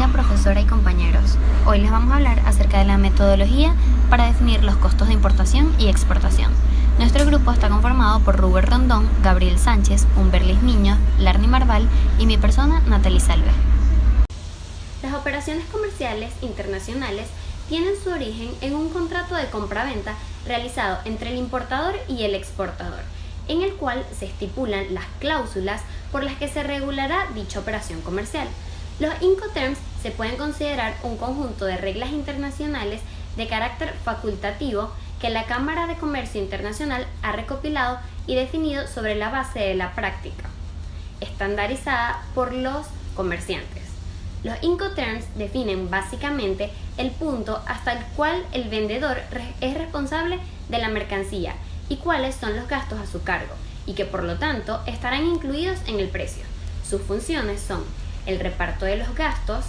día, profesora y compañeros. Hoy les vamos a hablar acerca de la metodología para definir los costos de importación y exportación. Nuestro grupo está conformado por Ruber Rondón, Gabriel Sánchez, Humberlis Niño, Larny Marval y mi persona, Natalie Salve. Las operaciones comerciales internacionales tienen su origen en un contrato de compra-venta realizado entre el importador y el exportador, en el cual se estipulan las cláusulas por las que se regulará dicha operación comercial. Los Incoterms se pueden considerar un conjunto de reglas internacionales de carácter facultativo que la Cámara de Comercio Internacional ha recopilado y definido sobre la base de la práctica estandarizada por los comerciantes. Los Incoterms definen básicamente el punto hasta el cual el vendedor es responsable de la mercancía y cuáles son los gastos a su cargo, y que por lo tanto estarán incluidos en el precio. Sus funciones son el reparto de los gastos,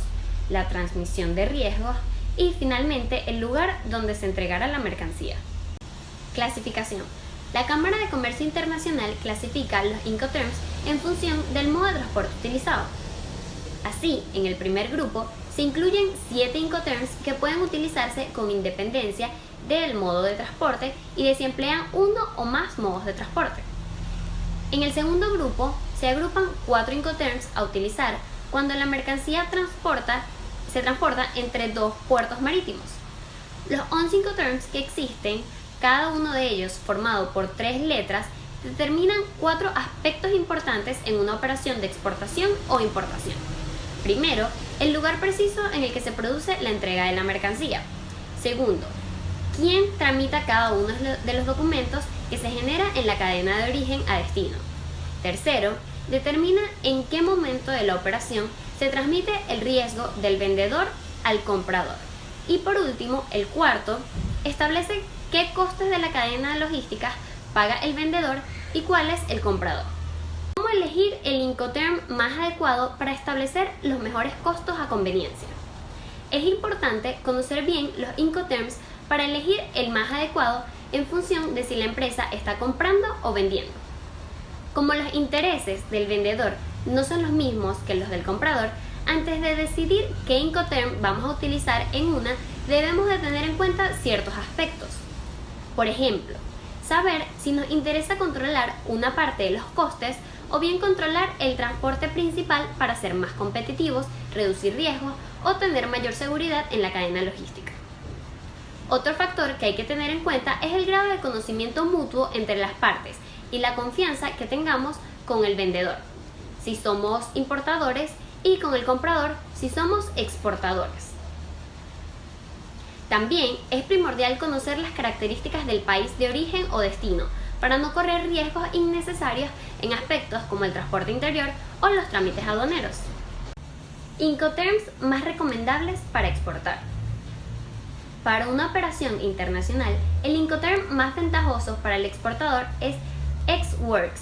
la transmisión de riesgos y finalmente el lugar donde se entregará la mercancía. Clasificación. La Cámara de Comercio Internacional clasifica los Incoterms en función del modo de transporte utilizado. Así, en el primer grupo se incluyen 7 Incoterms que pueden utilizarse con independencia del modo de transporte y de si emplean uno o más modos de transporte. En el segundo grupo se agrupan 4 Incoterms a utilizar cuando la mercancía se transporta entre 2 puertos marítimos. Los 11 Incoterms que existen, cada uno de ellos formado por 3 letras, determinan 4 aspectos importantes en una operación de exportación o importación. Primero, el lugar preciso en el que se produce la entrega de la mercancía. Segundo, quién tramita cada uno de los documentos que se genera en la cadena de origen a destino. Tercero, determina en qué momento de la operación se transmite el riesgo del vendedor al comprador. Y por último, el cuarto, establece qué costes de la cadena logística paga el vendedor y cuál es el comprador. ¿Cómo elegir el Incoterm más adecuado para establecer los mejores costos a conveniencia? Es importante conocer bien los Incoterms para elegir el más adecuado en función de si la empresa está comprando o vendiendo. Como los intereses del vendedor no son los mismos que los del comprador, antes de decidir qué Incoterm vamos a utilizar en una, debemos de tener en cuenta ciertos aspectos. Por ejemplo, saber si nos interesa controlar una parte de los costes o bien controlar el transporte principal para ser más competitivos, reducir riesgos o tener mayor seguridad en la cadena logística. Otro factor que hay que tener en cuenta es el grado de conocimiento mutuo entre las partes y la confianza que tengamos con el vendedor, si somos importadores, y con el comprador, si somos exportadores. También es primordial conocer las características del país de origen o destino para no correr riesgos innecesarios en aspectos como el transporte interior o los trámites aduaneros. Incoterms más recomendables para exportar. Para una operación internacional, el Incoterm más ventajoso para el exportador es Ex-Works,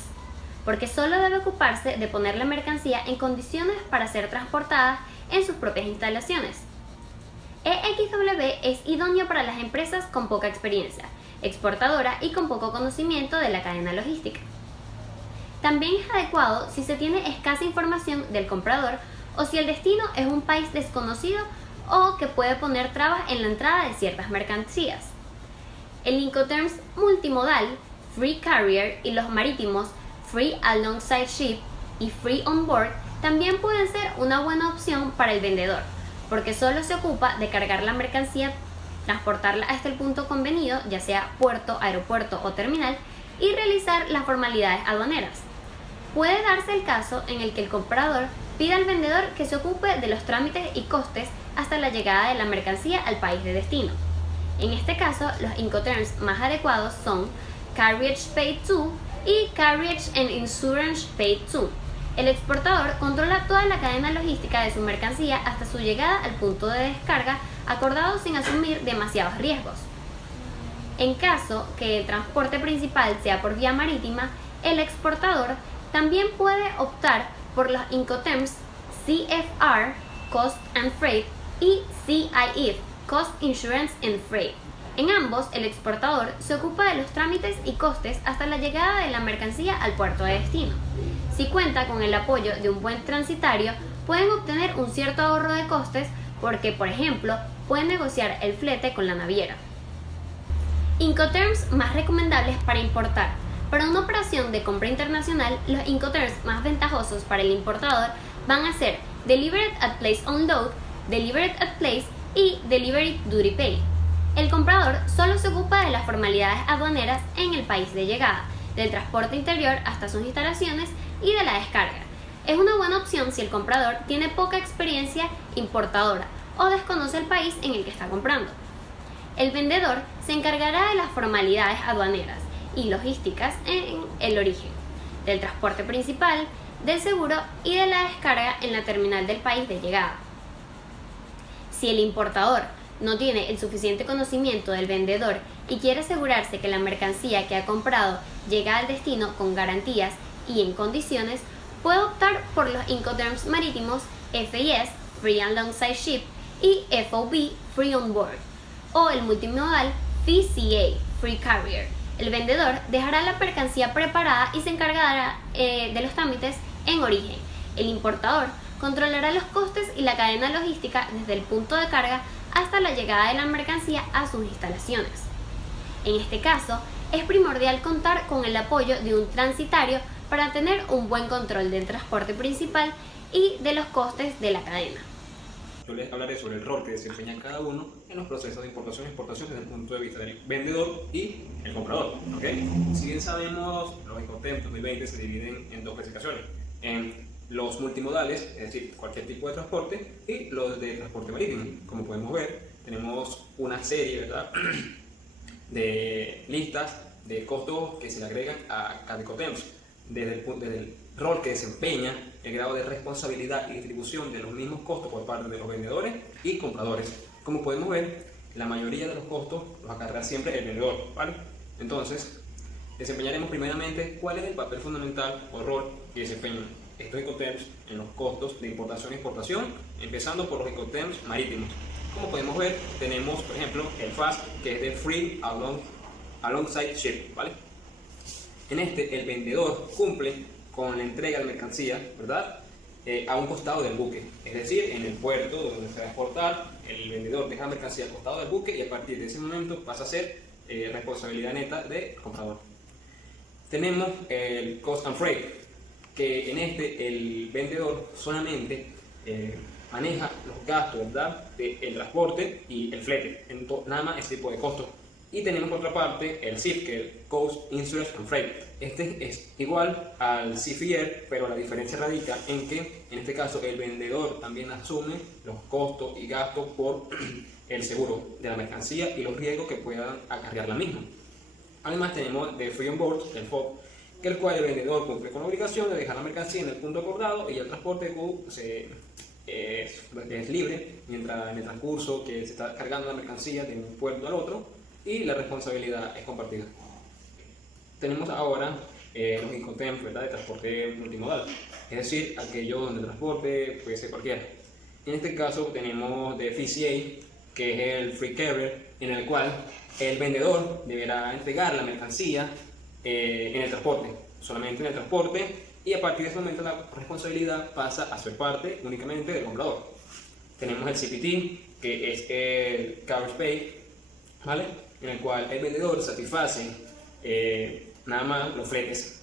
porque solo debe ocuparse de poner la mercancía en condiciones para ser transportada en sus propias instalaciones. EXW es idóneo para las empresas con poca experiencia exportadora y con poco conocimiento de la cadena logística. También es adecuado si se tiene escasa información del comprador o si el destino es un país desconocido o que puede poner trabas en la entrada de ciertas mercancías. El Incoterms multimodal, Free Carrier, y los marítimos Free Alongside Ship y Free On Board también pueden ser una buena opción para el vendedor, porque solo se ocupa de cargar la mercancía, transportarla hasta el punto convenido, ya sea puerto, aeropuerto o terminal, y realizar las formalidades aduaneras. Puede darse el caso en el que el comprador pida al vendedor que se ocupe de los trámites y costes hasta la llegada de la mercancía al país de destino. En este caso, los Incoterms más adecuados son Carriage Paid To y Carriage and Insurance Paid To. El exportador controla toda la cadena logística de su mercancía hasta su llegada al punto de descarga, acordado sin asumir demasiados riesgos. En caso que el transporte principal sea por vía marítima, el exportador también puede optar por los Incoterms CFR, Cost and Freight, y CIF, Cost, Insurance and Freight. En ambos, el exportador se ocupa de los trámites y costes hasta la llegada de la mercancía al puerto de destino. Si cuenta con el apoyo de un buen transitario, pueden obtener un cierto ahorro de costes porque, por ejemplo, pueden negociar el flete con la naviera. Incoterms más recomendables para importar. Para una operación de compra internacional, los Incoterms más ventajosos para el importador van a ser Delivered at Place on Load, Delivered at Place y Delivery Duty Paid. El comprador solo se ocupa de las formalidades aduaneras en el país de llegada, del transporte interior hasta sus instalaciones y de la descarga. Es una buena opción si el comprador tiene poca experiencia importadora o desconoce el país en el que está comprando. El vendedor se encargará de las formalidades aduaneras y logísticas en el origen, del transporte principal, del seguro y de la descarga en la terminal del país de llegada. Si el importador no tiene el suficiente conocimiento del vendedor y quiere asegurarse que la mercancía que ha comprado llega al destino con garantías y en condiciones, puede optar por los Incoterms marítimos FIS, Free and Alongside Ship, y FOB, Free on Board, o el multimodal FCA, Free Carrier. El vendedor dejará la mercancía preparada y se encargará de los trámites en origen. El importador controlará los costes y la cadena logística desde el punto de carga hasta la llegada de la mercancía a sus instalaciones. En este caso, es primordial contar con el apoyo de un transitario para tener un buen control del transporte principal y de los costes de la cadena. Yo les hablaré sobre el rol que desempeña cada uno en los procesos de importación y exportación desde el punto de vista del vendedor y el comprador. ¿Okay? Si bien sabemos, los Incoterms 2020 se dividen en dos clasificaciones, en los multimodales, es decir, cualquier tipo de transporte, y los de transporte marítimo. Como podemos ver, tenemos una serie, ¿verdad?, de listas de costos que se le agregan a cada Incoterms, desde el rol que desempeña, el grado de responsabilidad y distribución de los mismos costos por parte de los vendedores y compradores. Como podemos ver, la mayoría de los costos los acarrea siempre el vendedor, ¿vale? Entonces, desempeñaremos primeramente cuál es el papel fundamental o rol que desempeñan estos Incoterms en los costos de importación y exportación, empezando por los Incoterms marítimos. Como podemos ver, tenemos, por ejemplo, el FAST, que es de Free Alongside Ship, ¿vale? En este, el vendedor cumple con la entrega de mercancía, ¿verdad?, a un costado del buque, es decir, en el puerto donde se va a exportar, el vendedor deja la mercancía al costado del buque y a partir de ese momento pasa a ser responsabilidad neta del comprador. Tenemos el Cost and Freight, que en este el vendedor solamente maneja los gastos, ¿verdad?, del transporte y el flete, nada más ese tipo de costos. Y tenemos por otra parte el CIF, que es el Cost, Insurance and Freight. Este es igual al CIFIR, pero la diferencia radica en que en este caso el vendedor también asume los costos y gastos por el seguro de la mercancía y los riesgos que puedan acarrear la misma. Además tenemos de Free on Board, el FOB, que el cual el vendedor cumple con la obligación de dejar la mercancía en el punto acordado y el transporte es libre mientras en el transcurso que se está cargando la mercancía de un puerto al otro, y la responsabilidad es compartida. Tenemos ahora los Incoterms, ¿verdad?, de transporte multimodal, es decir, aquello donde el transporte puede ser cualquiera. En este caso tenemos de FCA, que es el Free Carrier, en el cual el vendedor deberá entregar la mercancía en el transporte, solamente en el transporte, y a partir de ese momento la responsabilidad pasa a ser parte únicamente del comprador. Tenemos el CPT, que es el Carriage Pay, ¿vale?, en el cual el vendedor satisface nada más los fletes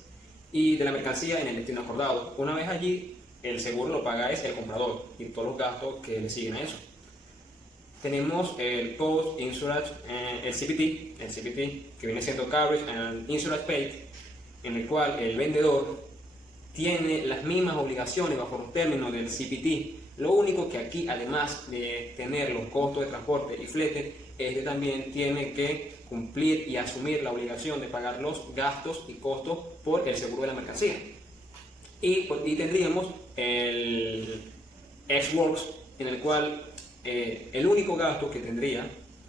y de la mercancía en el destino acordado. Una vez allí, el seguro lo paga es el comprador y todos los gastos que le siguen a eso. Tenemos el Cost, Insurance, el CPT, que viene siendo Carriage and Insurance Paid, en el cual el vendedor tiene las mismas obligaciones bajo los términos del CPT. Lo único que aquí, además de tener los costos de transporte y flete, este también tiene que cumplir y asumir la obligación de pagar los gastos y costos por el seguro de la mercancía. Y tendríamos el Ex-Works, en el cual el único gasto que tendría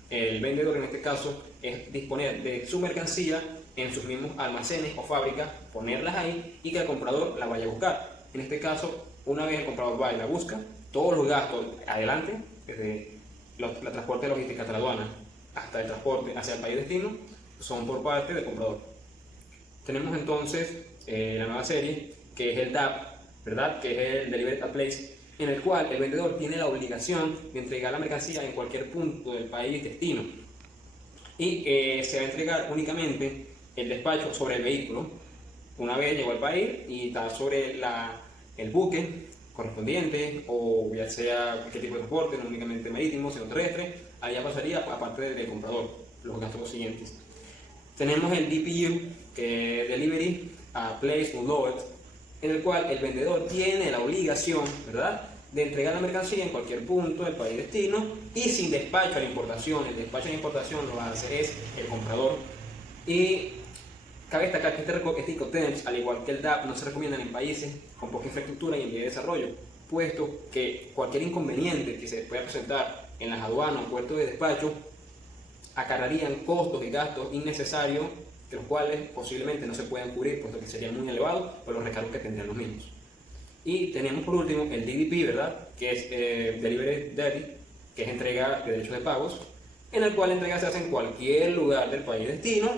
el vendedor en este caso es disponer de su mercancía en sus mismos almacenes o fábricas, ponerlas ahí y que el comprador la vaya a buscar. En este caso, una vez el comprador va y la busca, todos los gastos adelante, desde el transporte de logística hasta la aduana hasta el transporte hacia el país destino, son por parte del comprador. Tenemos entonces la nueva serie, que es el DAP, ¿verdad?, que es el Delivered at Place, en el cual el vendedor tiene la obligación de entregar la mercancía en cualquier punto del país destino y se va a entregar únicamente el despacho sobre el vehículo una vez llegó al país y está sobre el buque correspondiente, o ya sea qué tipo de transporte, no únicamente marítimo, sino terrestre. Allá pasaría, aparte del comprador, los gastos siguientes. Tenemos el DPU, que es Delivery a Place Unloaded, en el cual el vendedor tiene la obligación, ¿verdad?, de entregar la mercancía en cualquier punto del país destino y sin despacho a la importación. El despacho a la importación lo va a hacer es el comprador. Y cabe destacar que este Incoterms, al igual que el DAP, no se recomiendan en países con poca infraestructura y en vía de desarrollo, puesto que cualquier inconveniente que se pueda presentar en las aduanas o puertos de despacho acarrearían costos y gastos innecesarios, de los cuales posiblemente no se puedan cubrir, puesto que serían muy elevados por los recargos que tendrían los mismos. Y tenemos por último el DDP, ¿verdad?, que es Delivery Daddy, que es entrega de derechos de pagos, en el cual la entrega se hace en cualquier lugar del país destino,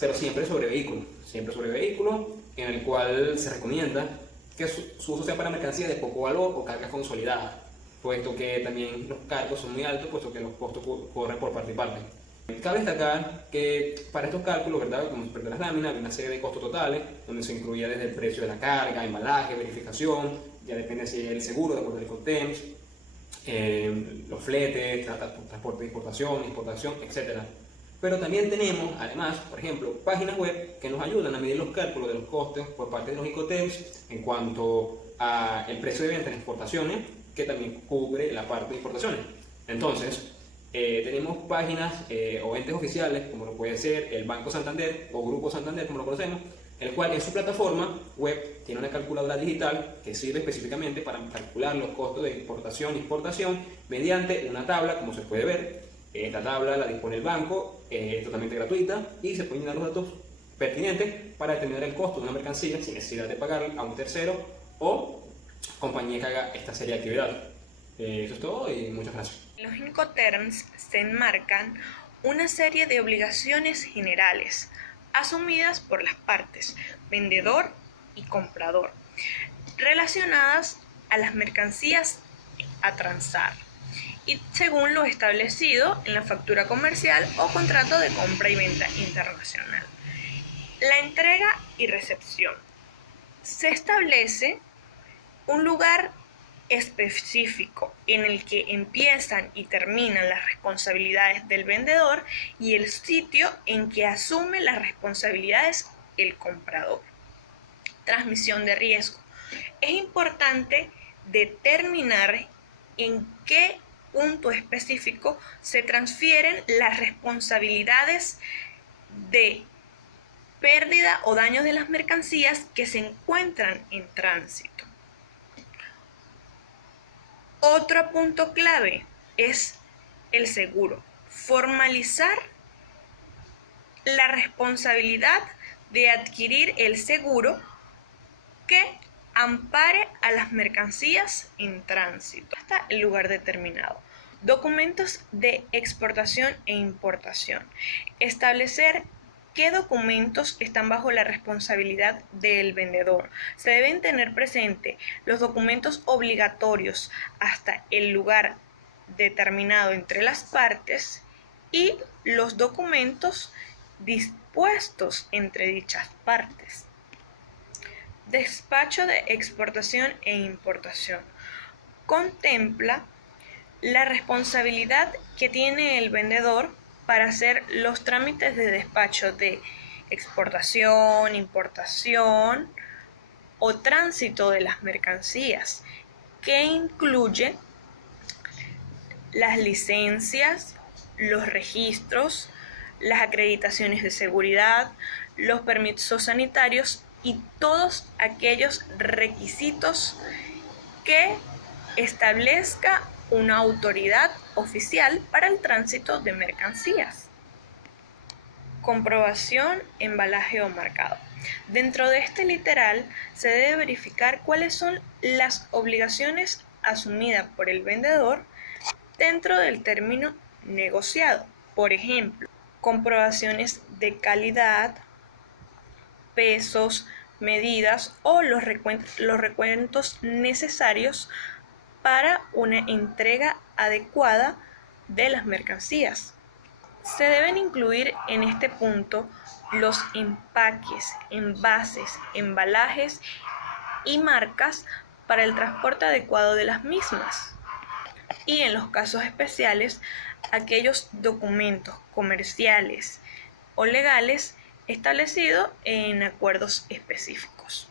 pero siempre sobre vehículo, en el cual se recomienda que su uso sea para mercancías de poco valor o cargas consolidadas, puesto que también los cargos son muy altos, puesto que los costos corren por parte y parte. Cabe destacar que para estos cálculos, ¿verdad?, como se las láminas, hay una serie de costos totales, donde se incluía desde el precio de la carga, embalaje, verificación, ya depende si es el seguro de acuerdo al Incoterms, los fletes, transporte de importación, etc. Pero también tenemos, además, por ejemplo, páginas web que nos ayudan a medir los cálculos de los costes por parte de los Incoterms en cuanto al precio de venta en exportaciones, que también cubre la parte de importaciones. Entonces, tenemos páginas o entes oficiales, como lo puede ser el Banco Santander o Grupo Santander, como lo conocemos, el cual en su plataforma web tiene una calculadora digital que sirve específicamente para calcular los costos de importación y exportación mediante una tabla, como se puede ver. Esta tabla la dispone el banco, es totalmente gratuita y se pueden llenar los datos pertinentes para determinar el costo de una mercancía sin necesidad de pagar a un tercero o compañía que haga esta serie de actividades. Eso es todo y muchas gracias. En los Incoterms se enmarcan una serie de obligaciones generales asumidas por las partes vendedor y comprador relacionadas a las mercancías a transar y según lo establecido en la factura comercial o contrato de compra y venta internacional. La entrega y recepción. Se establece un lugar específico en el que empiezan y terminan las responsabilidades del vendedor y el sitio en que asume las responsabilidades el comprador. Transmisión de riesgo. Es importante determinar en qué punto específico se transfieren las responsabilidades de pérdida o daños de las mercancías que se encuentran en tránsito. Otro punto clave es el seguro. Formalizar la responsabilidad de adquirir el seguro que ampare a las mercancías en tránsito hasta el lugar determinado. Documentos de exportación e importación. Establecer qué documentos están bajo la responsabilidad del vendedor. Se deben tener presente los documentos obligatorios hasta el lugar determinado entre las partes y los documentos dispuestos entre dichas partes. Despacho de exportación e importación. Contempla la responsabilidad que tiene el vendedor para hacer los trámites de despacho de exportación, importación o tránsito de las mercancías, que incluye las licencias, los registros, las acreditaciones de seguridad, los permisos sanitarios y todos aquellos requisitos que establezca una autoridad oficial para el tránsito de mercancías. Comprobación, embalaje o marcado. Dentro de este literal se debe verificar cuáles son las obligaciones asumidas por el vendedor dentro del término negociado. Por ejemplo, comprobaciones de calidad, pesos, medidas o los recuentos necesarios para una entrega adecuada de las mercancías. Se deben incluir en este punto los empaques, envases, embalajes y marcas para el transporte adecuado de las mismas. Y en los casos especiales, aquellos documentos comerciales o legales establecidos en acuerdos específicos.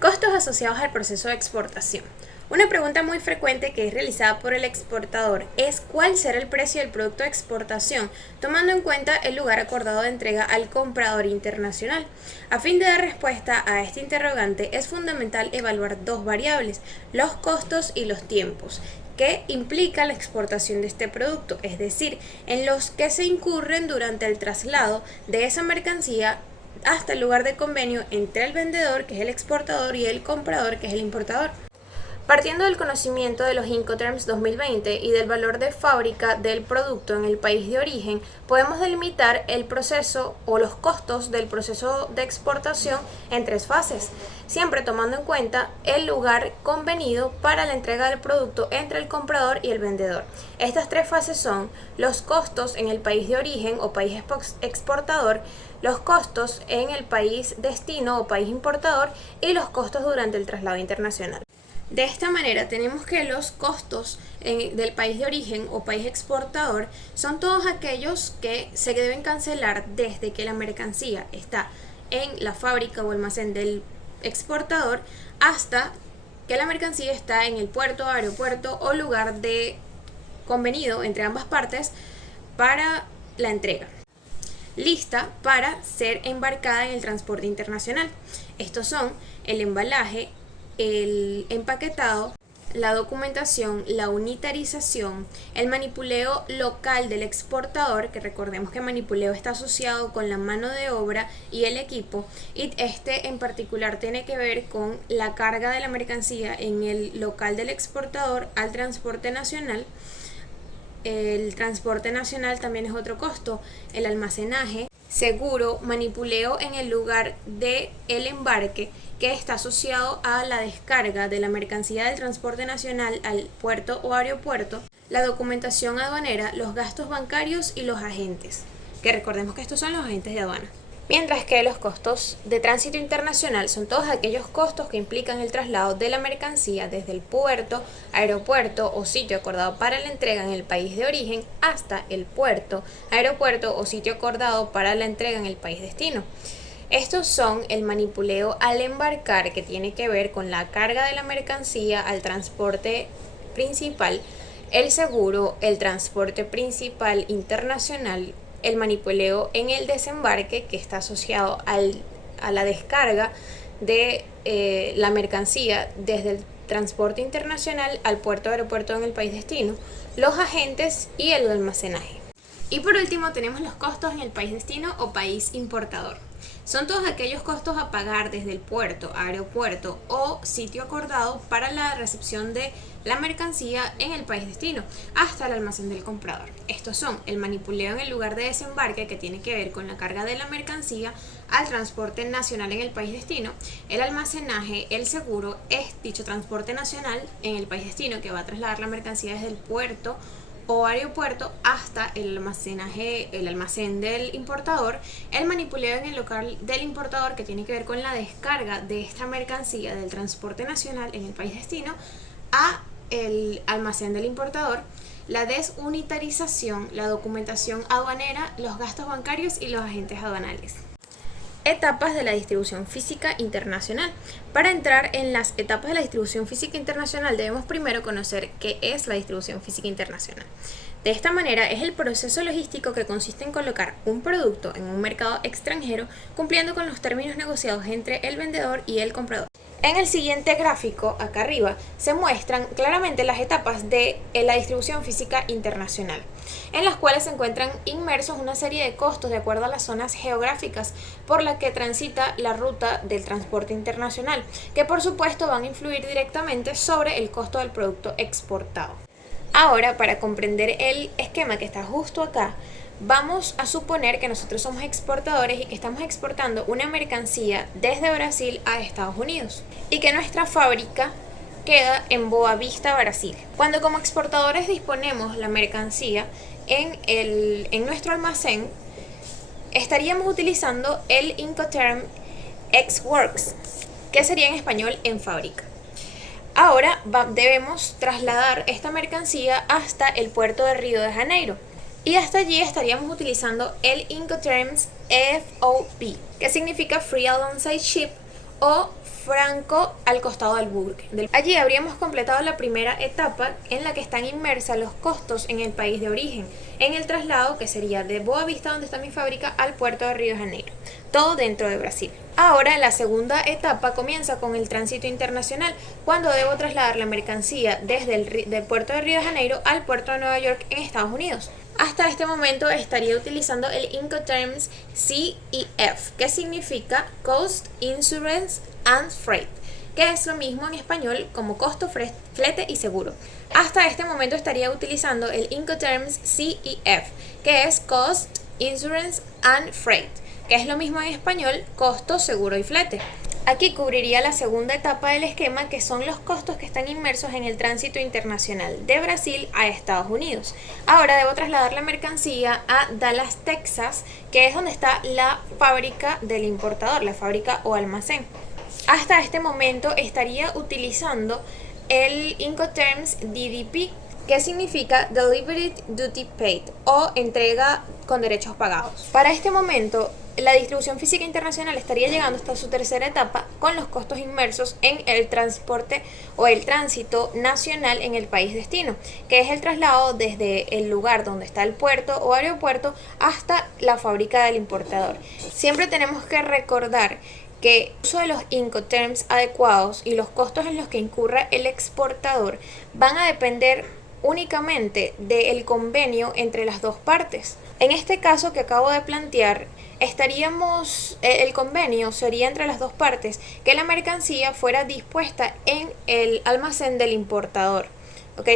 Costos asociados al proceso de exportación. Una pregunta muy frecuente que es realizada por el exportador es ¿cuál será el precio del producto de exportación, tomando en cuenta el lugar acordado de entrega al comprador internacional? A fin de dar respuesta a este interrogante es fundamental evaluar dos variables, los costos y los tiempos, que implica la exportación de este producto, es decir, en los que se incurren durante el traslado de esa mercancía hasta el lugar de convenio entre el vendedor, que es el exportador, y el comprador, que es el importador. Partiendo del conocimiento de los Incoterms 2020 y del valor de fábrica del producto en el país de origen, podemos delimitar el proceso o los costos del proceso de exportación en tres fases, siempre tomando en cuenta el lugar convenido para la entrega del producto entre el comprador y el vendedor. Estas tres fases son los costos en el país de origen o país exportador, los costos en el país destino o país importador y los costos durante el traslado internacional. De esta manera tenemos que los costos del país de origen o país exportador son todos aquellos que se deben cancelar desde que la mercancía está en la fábrica o almacén del exportador hasta que la mercancía está en el puerto, aeropuerto o lugar de convenido entre ambas partes para la entrega, lista para ser embarcada en el transporte internacional. Estos son el embalaje, el empaquetado, la documentación, la unitarización, el manipuleo local del exportador, que recordemos que manipuleo está asociado con la mano de obra y el equipo, y este en particular tiene que ver con la carga de la mercancía en el local del exportador al transporte nacional. El transporte nacional también es otro costo, el almacenaje, seguro, manipuleo en el lugar del embarque, que está asociado a la descarga de la mercancía del transporte nacional al puerto o aeropuerto, la documentación aduanera, los gastos bancarios y los agentes, que recordemos que estos son los agentes de aduana. Mientras que los costos de tránsito internacional son todos aquellos costos que implican el traslado de la mercancía desde el puerto, aeropuerto o sitio acordado para la entrega en el país de origen hasta el puerto, aeropuerto o sitio acordado para la entrega en el país destino. Estos son el manipuleo al embarcar, que tiene que ver con la carga de la mercancía al transporte principal, el seguro, el transporte principal internacional, el manipuleo en el desembarque, que está asociado a la descarga de la mercancía desde el transporte internacional al puerto o aeropuerto en el país destino, los agentes y el almacenaje. Y por último tenemos los costos en el país destino o país importador. Son todos aquellos costos a pagar desde el puerto, aeropuerto o sitio acordado para la recepción de la mercancía en el país destino hasta el almacén del comprador. Estos son el manipuleo en el lugar de desembarque, que tiene que ver con la carga de la mercancía al transporte nacional en el país destino, el almacenaje, el seguro es dicho transporte nacional en el país destino, que va a trasladar la mercancía desde el puerto o aeropuerto hasta el almacén del importador, el manipuleo en el local del importador, que tiene que ver con la descarga de esta mercancía del transporte nacional en el país destino a el almacén del importador, la desunitarización, la documentación aduanera, los gastos bancarios y los agentes aduanales. Etapas de la distribución física internacional. Para entrar en las etapas de la distribución física internacional debemos primero conocer qué es la distribución física internacional. De esta manera es el proceso logístico que consiste en colocar un producto en un mercado extranjero cumpliendo con los términos negociados entre el vendedor y el comprador. En el siguiente gráfico, acá arriba, se muestran claramente las etapas de la distribución física internacional, en las cuales se encuentran inmersos una serie de costos de acuerdo a las zonas geográficas por las que transita la ruta del transporte internacional, que por supuesto van a influir directamente sobre el costo del producto exportado. Ahora, para comprender el esquema que está justo acá, vamos a suponer que nosotros somos exportadores y que estamos exportando una mercancía desde Brasil a Estados Unidos y que nuestra fábrica queda en Boa Vista, Brasil. Cuando como exportadores disponemos la mercancía en nuestro almacén, estaríamos utilizando el Incoterm Ex-Works, que sería en español en fábrica. Ahora debemos trasladar esta mercancía hasta el puerto de Río de Janeiro y hasta allí estaríamos utilizando el Incoterms FOB, que significa Free Alongside Ship o franco al costado del buque. Allí habríamos completado la primera etapa en la que están inmersas los costos en el país de origen, en el traslado que sería de Boa Vista, donde está mi fábrica, al puerto de Río de Janeiro, todo dentro de Brasil. Ahora la segunda etapa comienza con el tránsito internacional, cuando debo trasladar la mercancía desde el puerto de Río de Janeiro al puerto de Nueva York en Estados Unidos. Hasta este momento estaría utilizando el Incoterms CEF, que significa Cost, Insurance and Freight, que es lo mismo en español como costo, flete y seguro. Hasta este momento estaría utilizando el Incoterms CEF, que es Cost, Insurance and Freight, que es lo mismo en español, costo, seguro y flete. Aquí cubriría la segunda etapa del esquema, que son los costos que están inmersos en el tránsito internacional de Brasil a Estados Unidos. Ahora debo trasladar la mercancía a Dallas, Texas, que es donde está la fábrica del importador, la fábrica o almacén. Hasta este momento estaría utilizando el Incoterms DDP, que significa Delivery Duty Paid o entrega con derechos pagados. Para este momento, la distribución física internacional estaría llegando hasta su tercera etapa, con los costos inmersos en el transporte o el tránsito nacional en el país destino, que es el traslado desde el lugar donde está el puerto o aeropuerto hasta la fábrica del importador. Siempre tenemos que recordar que el uso de los Incoterms adecuados y los costos en los que incurra el exportador van a depender únicamente del convenio entre las dos partes. En este caso que acabo de plantear, el convenio sería entre las dos partes que la mercancía fuera dispuesta en el almacén del importador.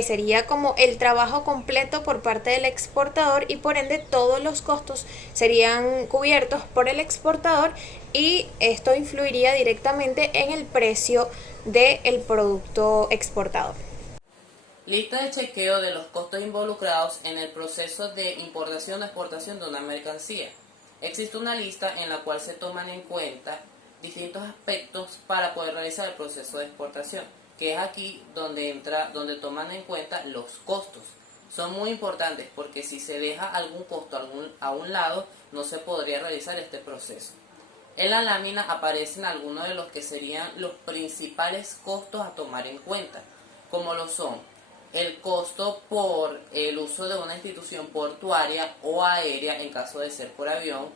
Sería como el trabajo completo por parte del exportador y por ende todos los costos serían cubiertos por el exportador y esto influiría directamente en el precio del producto exportado. Lista de chequeo de los costos involucrados en el proceso de importación o exportación de una mercancía. Existe una lista en la cual se toman en cuenta distintos aspectos para poder realizar el proceso de exportación, que es aquí donde toman en cuenta los costos. Son muy importantes porque si se deja algún costo a un lado, no se podría realizar este proceso. En la lámina aparecen algunos de los que serían los principales costos a tomar en cuenta, como lo son el costo por el uso de una institución portuaria o aérea en caso de ser por avión,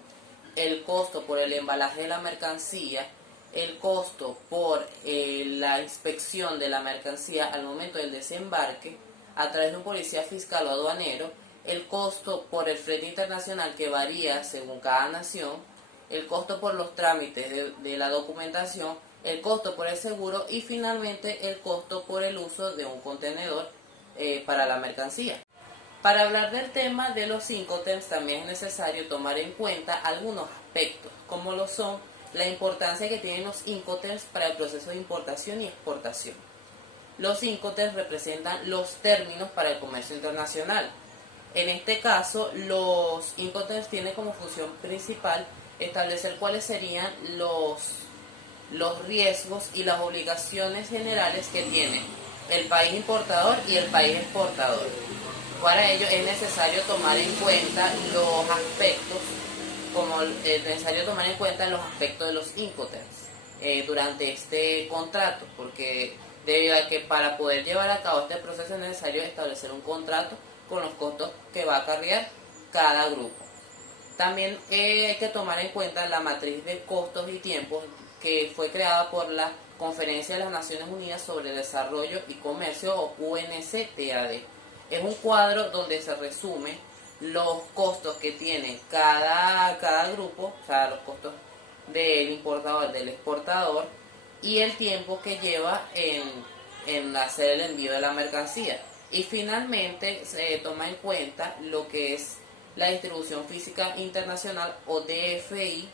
el costo por el embalaje de la mercancía, el costo por la inspección de la mercancía al momento del desembarque a través de un policía fiscal o aduanero, el costo por el flete internacional que varía según cada nación, el costo por los trámites de la documentación, el costo por el seguro y finalmente el costo por el uso de un contenedor para la mercancía. Para hablar del tema de los Incoterms también es necesario tomar en cuenta algunos aspectos, como lo son la importancia que tienen los Incoterms para el proceso de importación y exportación. Los Incoterms representan los términos para el comercio internacional. En este caso, los Incoterms tienen como función principal establecer cuáles serían los riesgos y las obligaciones generales que tiene el país importador y el país exportador. Para ello es necesario tomar en cuenta los aspectos de los Incoterms durante este contrato, porque debido a que para poder llevar a cabo este proceso es necesario establecer un contrato con los costos que va a acarrear cada grupo. También hay que tomar en cuenta la matriz de costos y tiempos que fue creada por la Conferencia de las Naciones Unidas sobre el Desarrollo y Comercio o UNCTAD. Es un cuadro donde se resume los costos que tiene cada grupo, o sea, los costos del importador, del exportador y el tiempo que lleva en hacer el envío de la mercancía. Y finalmente se toma en cuenta lo que es la distribución física internacional o DFI,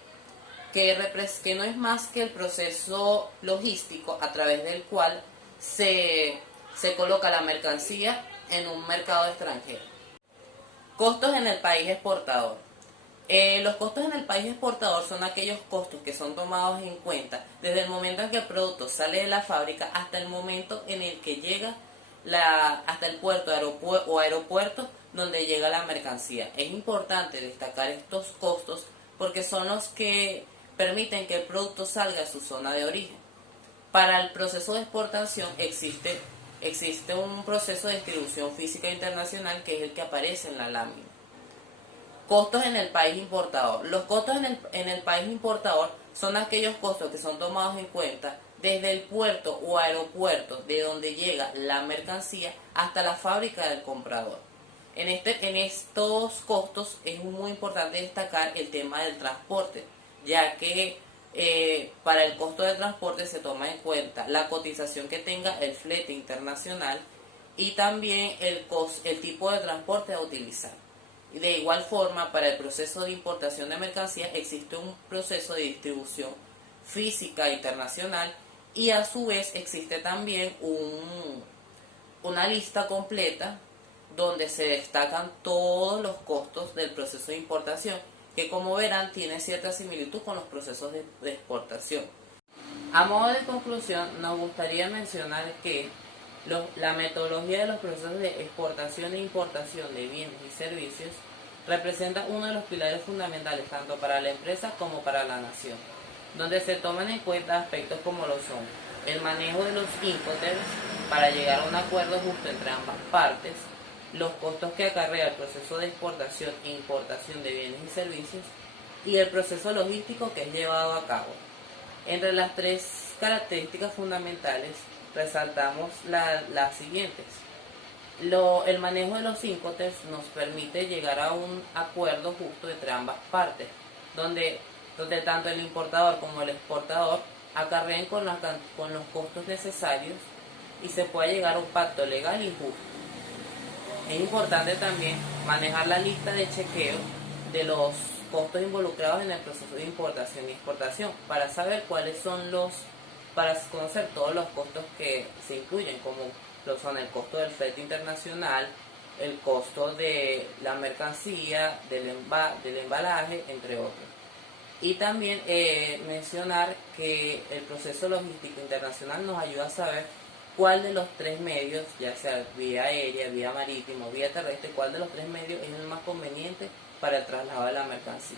que no es más que el proceso logístico a través del cual se coloca la mercancía en un mercado extranjero. Costos en el país exportador. Los costos en el país exportador son aquellos costos que son tomados en cuenta desde el momento en que el producto sale de la fábrica hasta el momento en el que llega hasta el puerto o aeropuerto donde llega la mercancía. Es importante destacar estos costos porque son los que permiten que el producto salga de su zona de origen. Para el proceso de exportación existe un proceso de distribución física internacional que es el que aparece en la lámina. Costos en el país importador. Los costos en el país importador son aquellos costos que son tomados en cuenta desde el puerto o aeropuerto de donde llega la mercancía hasta la fábrica del comprador. En estos costos es muy importante destacar el tema del transporte, ya que para el costo de transporte se toma en cuenta la cotización que tenga el flete internacional y también el tipo de transporte a utilizar. Y de igual forma, para el proceso de importación de mercancías existe un proceso de distribución física internacional y a su vez existe también una lista completa donde se destacan todos los costos del proceso de importación, que como verán tiene cierta similitud con los procesos de exportación. A modo de conclusión, nos gustaría mencionar que la metodología de los procesos de exportación e importación de bienes y servicios representa uno de los pilares fundamentales tanto para la empresa como para la nación, donde se toman en cuenta aspectos como lo son el manejo de los Incoterms para llegar a un acuerdo justo entre ambas partes, los costos que acarrea el proceso de exportación e importación de bienes y servicios y el proceso logístico que es llevado a cabo. Entre las tres características fundamentales resaltamos las siguientes. El manejo de los Incoterms nos permite llegar a un acuerdo justo entre ambas partes, donde tanto el importador como el exportador acarreen con los costos necesarios y se pueda llegar a un pacto legal y justo. Es importante también manejar la lista de chequeo de los costos involucrados en el proceso de importación y exportación para saber para conocer todos los costos que se incluyen, como lo son el costo del flete internacional, el costo de la mercancía, del embalaje, entre otros. Y también mencionar que el proceso logístico internacional nos ayuda a saber cuál de los tres medios, ya sea vía aérea, vía marítima o vía terrestre, cuál de los tres medios es el más conveniente para el traslado de la mercancía.